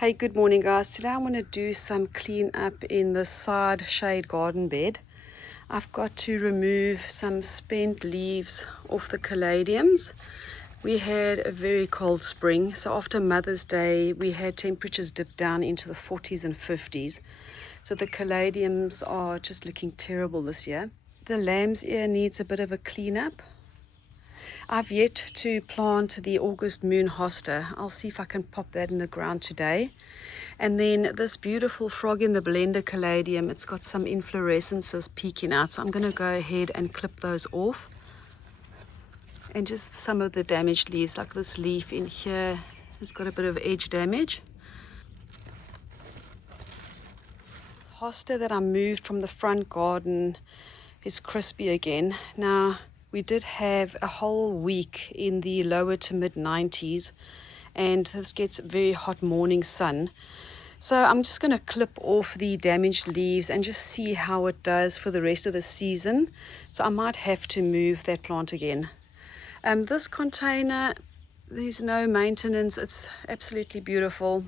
Hey, good morning guys. Today I want to do some clean up in the side shade garden bed. I've got to remove some spent leaves off the caladiums. We had a very cold spring, so after Mother's Day we had temperatures dip down into the 40s and 50s. So the caladiums are just looking terrible this year. The lamb's ear needs a bit of a clean up. I've yet to plant the August moon hosta. I'll see if I can pop that in the ground today. And then this beautiful frog in the blender caladium, it's got some inflorescences peeking out. So I'm going to go ahead and clip those off. And just some of the damaged leaves, like this leaf in here, it's got a bit of edge damage. This hosta that I moved from the front garden is crispy again. Now, we did have a whole week in the lower to mid 90s, and this gets very hot morning sun. So I'm just going to clip off the damaged leaves and just see how it does for the rest of the season. So I might have to move that plant again. This container, there's no maintenance. It's absolutely beautiful.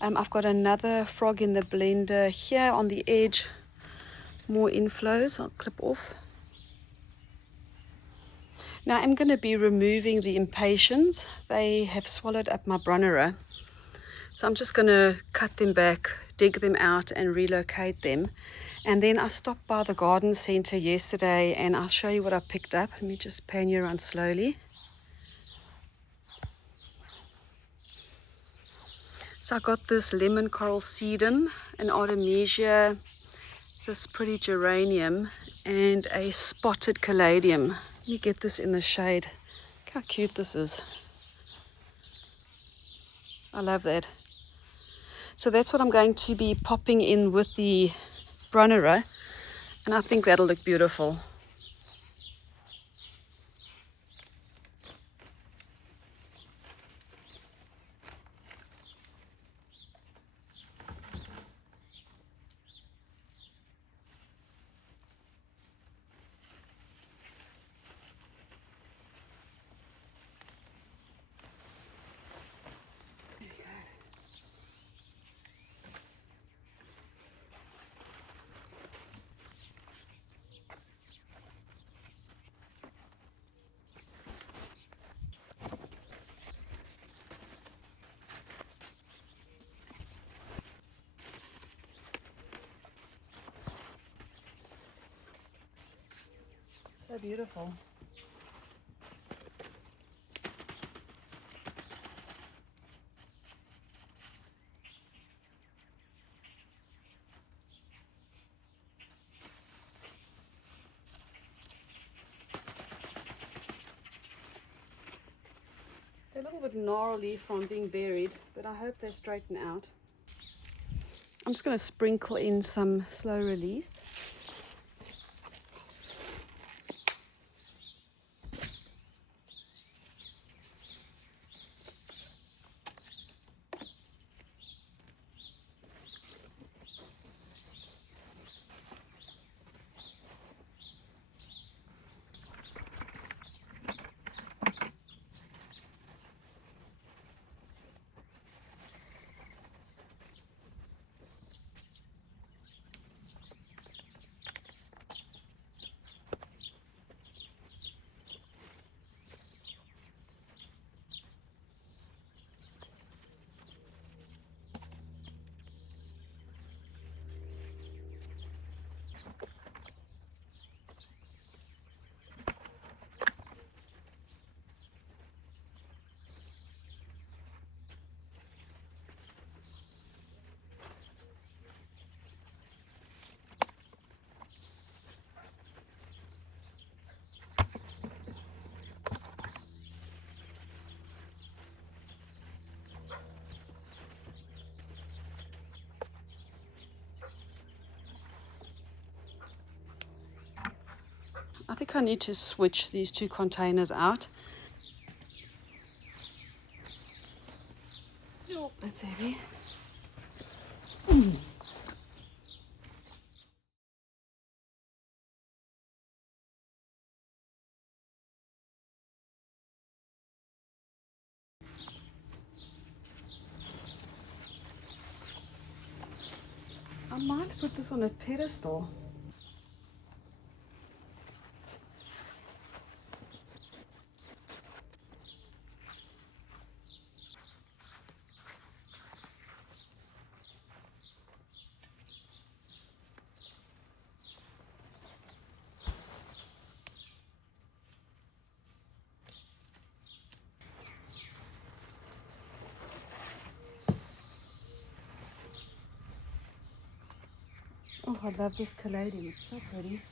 I've got another frog in the blender here on the edge. More inflows. I'll clip off. Now I'm going to be removing the impatiens. They have swallowed up my brunnera. So I'm just going to cut them back, dig them out and relocate them. And then I stopped by the garden center yesterday and I'll show you what I picked up. Let me just pan you around slowly. So I got this lemon coral sedum, an artemisia, this pretty geranium, and a spotted caladium. Let me get this in the shade. Look how cute this is. I love that. So that's what I'm going to be popping in with the brunnera, and I think that'll look beautiful. So beautiful. They're a little bit gnarly from being buried, but I hope they straighten out. I'm just going to sprinkle in some slow release. I think I need to switch these two containers out. Oh, that's heavy. might put this on a pedestal. Oh, I love this caladium, it's so pretty.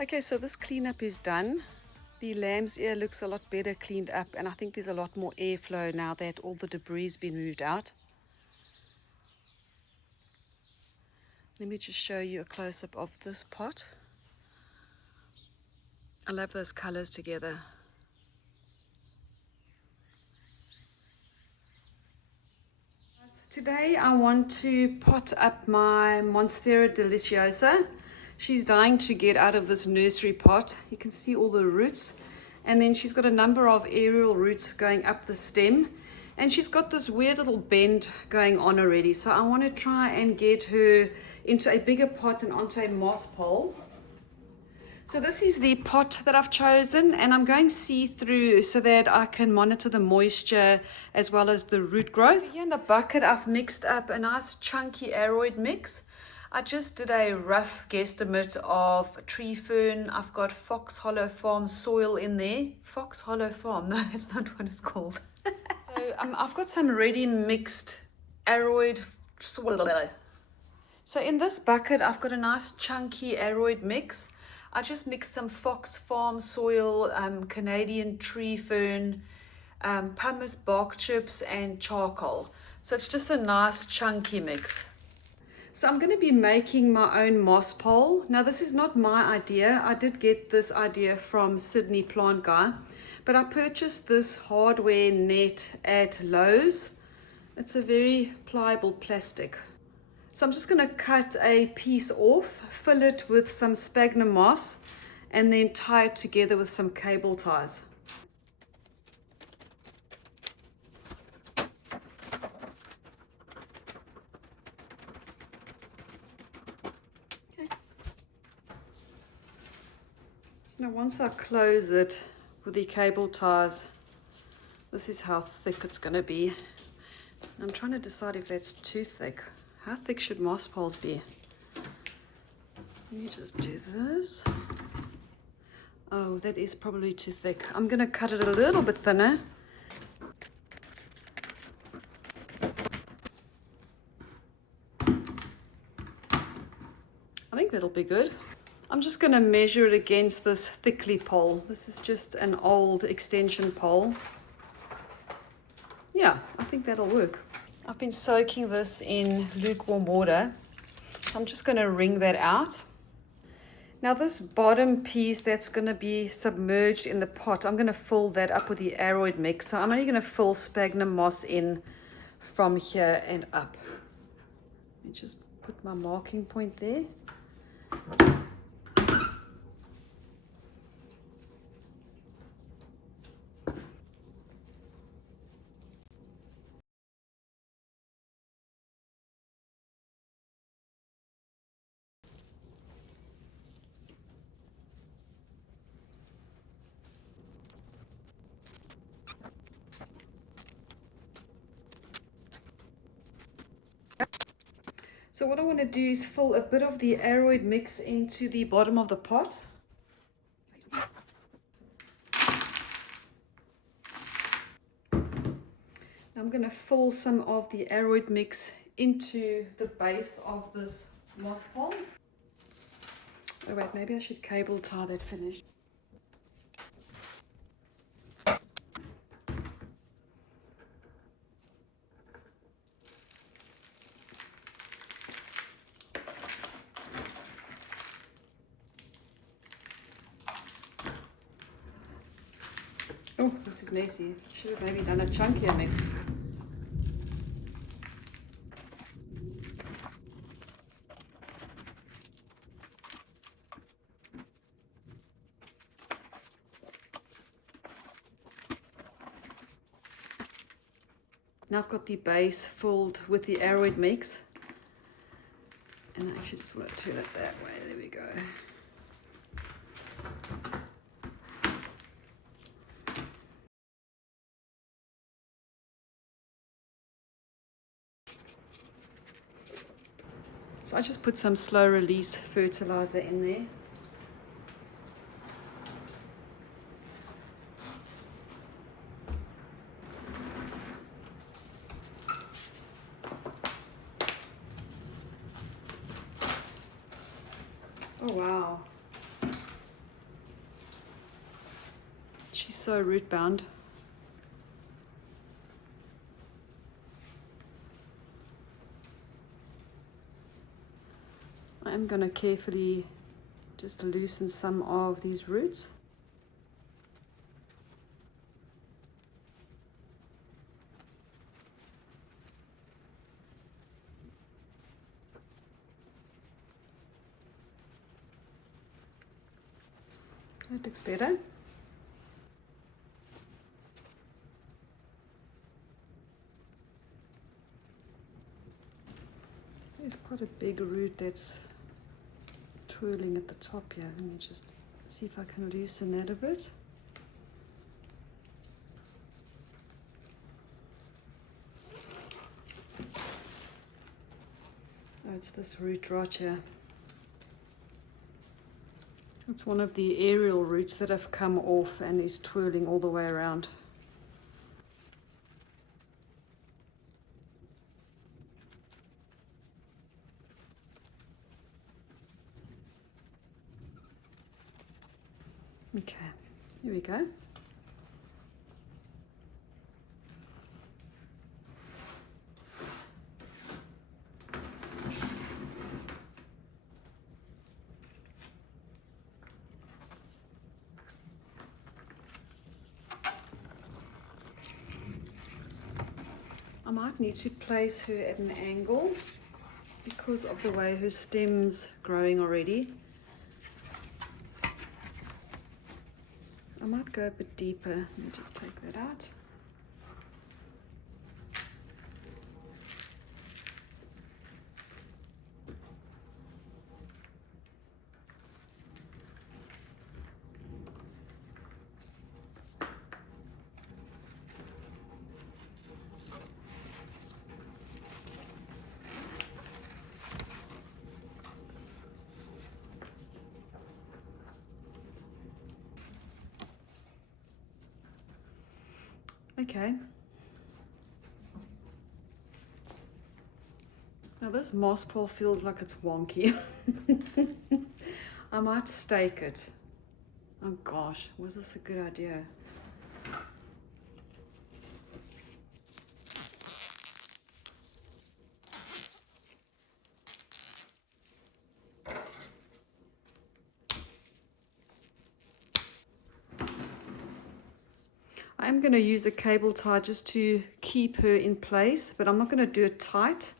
Okay, so this cleanup is done. The lamb's ear looks a lot better cleaned up, and I think there's a lot more airflow now that all the debris has been moved out. Let me just show you a close-up of this pot. I love those colors together. Today I want to pot up my Monstera Deliciosa. She's dying to get out of this nursery pot. You can see all the roots. And then she's got a number of aerial roots going up the stem. And she's got this weird little bend going on already. So I want to try and get her into a bigger pot and onto a moss pole. So this is the pot that I've chosen, and I'm going see-through so that I can monitor the moisture as well as the root growth. Here in the bucket I've mixed up a nice chunky aroid mix. I just did a rough guesstimate of tree fern. I've got Fox Hollow Farm soil in there. Fox Hollow Farm, no, that's not what it's called. So I've got some ready mixed aroid soil. So in this bucket, I've got a nice chunky aroid mix. I just mixed some Fox Farm soil, Canadian tree fern, pumice bark chips and charcoal. So it's just a nice chunky mix. So I'm going to be making my own moss pole. Now this is not my idea. I did get this idea from Sydney Plant Guy, but I purchased this hardware net at Lowe's. It's a very pliable plastic. So I'm just going to cut a piece off, fill it with some sphagnum moss, and then tie it together with some cable ties. Now once I close it with the cable ties, this is how thick it's going to be. I'm trying to decide if that's too thick. How thick should moss poles be? Let me just do this. Oh, that is probably too thick. I'm going to cut it a little bit thinner. I think that'll be good. I'm just going to measure it against this thickly pole. This is just an old extension pole. Yeah, I think that'll work. I've been soaking this in lukewarm water, so I'm just going to wring that out. Now this bottom piece that's going to be submerged in the pot, I'm going to fill that up with the aroid mix. So I'm only going to fill sphagnum moss in from here and up. Let me just put my marking point there. So what I want to do is fill a bit of the aroid mix into the bottom of the pot. I'm going to fill some of the aroid mix into the base of this moss pole. Oh wait, maybe I should cable tie that finish. Oh, this is messy. Should have maybe done a chunkier mix. Now I've got the base filled with the aroid mix. And I actually just want to turn it that way. There we go. So I just put some slow release fertilizer in there. Oh wow. She's so root bound. I'm going to carefully just loosen some of these roots. That looks better. There's quite a big root that's twirling at the top here. Let me just see if I can loosen that a bit. Oh, it's this root right here. It's one of the aerial roots that have come off and is twirling all the way around. Okay, here we go. I might need to place her at an angle because of the way her stem's growing already. I might go a bit deeper. Let me just take that out. Okay. Now this moss pole feels like it's wonky. I might stake it. Oh gosh, was this a good idea? I'm going to use a cable tie just to keep her in place, but I'm not going to do it tight,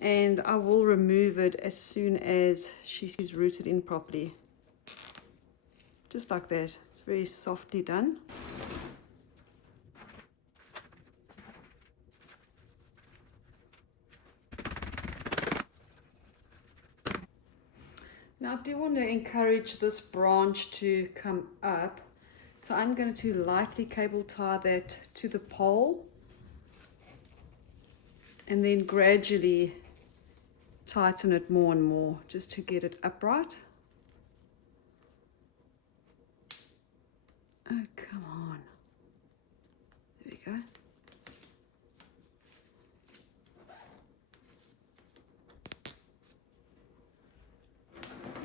and I will remove it as soon as she's rooted in properly. Just like that. It's very softly done. Now I do want to encourage this branch to come up. So I'm going to lightly cable tie that to the pole and then gradually tighten it more and more just to get it upright. Oh, come on. There we go.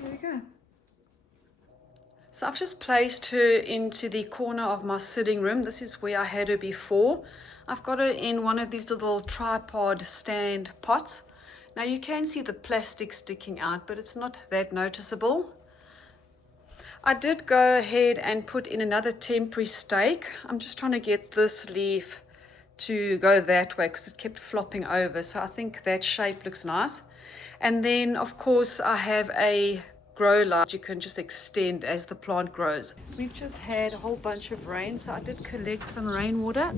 There we go. So I've just placed her into the corner of my sitting room. This is where I had her before. I've got her in one of these little tripod stand pots. Now you can see the plastic sticking out, but it's not that noticeable. I did go ahead and put in another temporary stake. I'm just trying to get this leaf to go that way because it kept flopping over. So I think that shape looks nice. And then of course I have a grow light you can just extend as the plant grows. We've just had a whole bunch of rain, so I did collect some rainwater,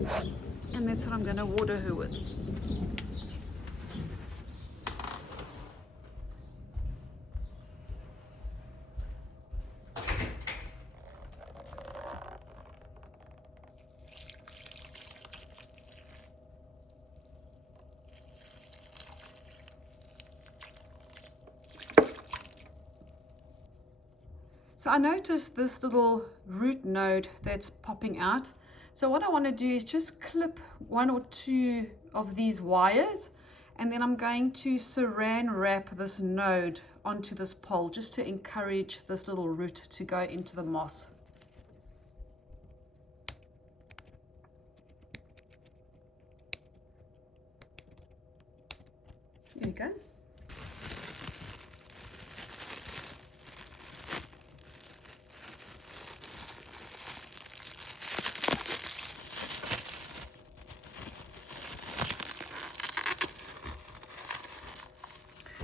and that's what I'm going to water her with. So I noticed this little root node that's popping out. So what I want to do is just clip one or two of these wires, and then I'm going to saran wrap this node onto this pole just to encourage this little root to go into the moss. There you go.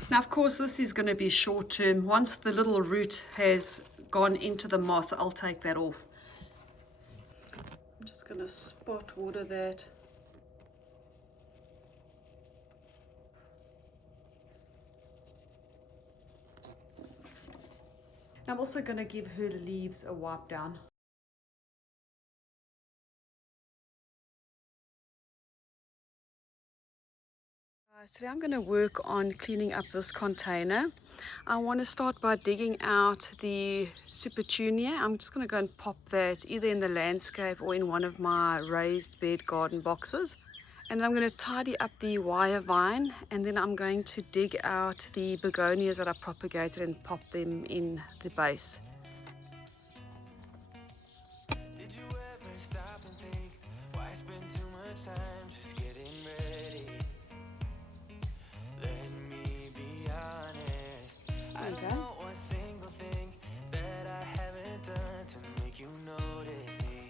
Now, of course, this is going to be short term. Once the little root has gone into the moss, I'll take that off. I'm just going to spot water that. Now I'm also going to give her leaves a wipe down. Today I'm going to work on cleaning up this container. I want to start by digging out the Supertunia. I'm just going to go and pop that either in the landscape or in one of my raised bed garden boxes. And then I'm going to tidy up the wire vine, and then I'm going to dig out the begonias that I propagated and pop them in the base. Did you ever stop and think, why spend too much time just getting ready? Let me be honest, I don't know one single thing that I haven't done to make you notice me.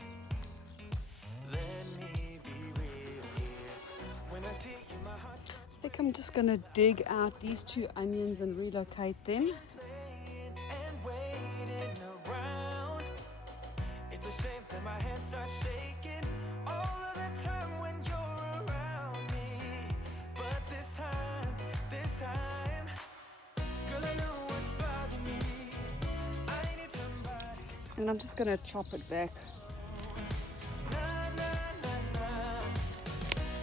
Let me be real here. When I see you, my heart starts I think I'm just going to dig out these 2 onions and relocate them. playing and waiting around. It's a shame that my hands start shaking all of the time when you're around me. But this time, girl, I know what's bothering me. I need somebody. And I'm just going to chop it back. Nah, nah, nah, nah.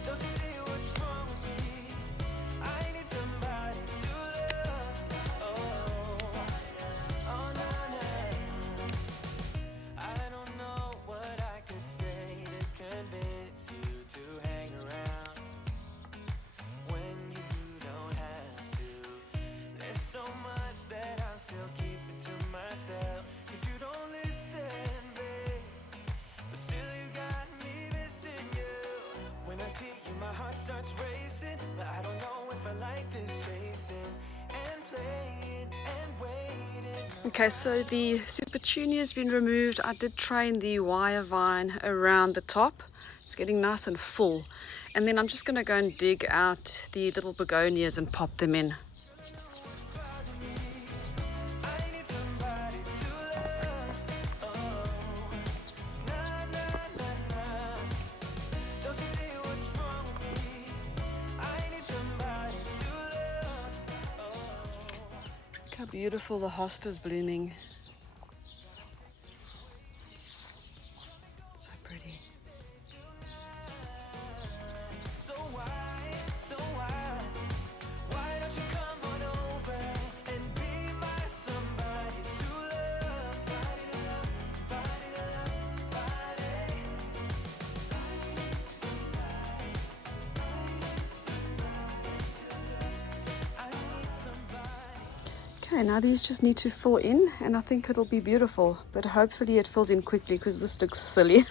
Don't you see what's wrong with me? I need somebody to love. Oh, nah, nah. I don't know what I could say to convince you to hang around when you don't have to. There's so much that I'm still keeping to myself, 'cause you don't listen, babe. But still you got me missing you. When I see you, my heart starts racing, but I don't know if I like this chasing and playing and waiting. Okay, so the Supertunia has been removed. I did train the wire vine around the top. It's getting nice and full. And then I'm just going to go and dig out the little begonias and pop them in. I need somebody to love. Oh, nah, nah, nah, nah. Don't you see what's wrong with me? I need somebody to love. Oh. Look how beautiful the hosta's blooming. So pretty. So why don't you come on over and be my somebody to love? Somebody to love, somebody to love, somebody. I need somebody to love. I need somebody. Okay, now these just need to fill in, and I think it'll be beautiful. But hopefully it fills in quickly because this looks silly.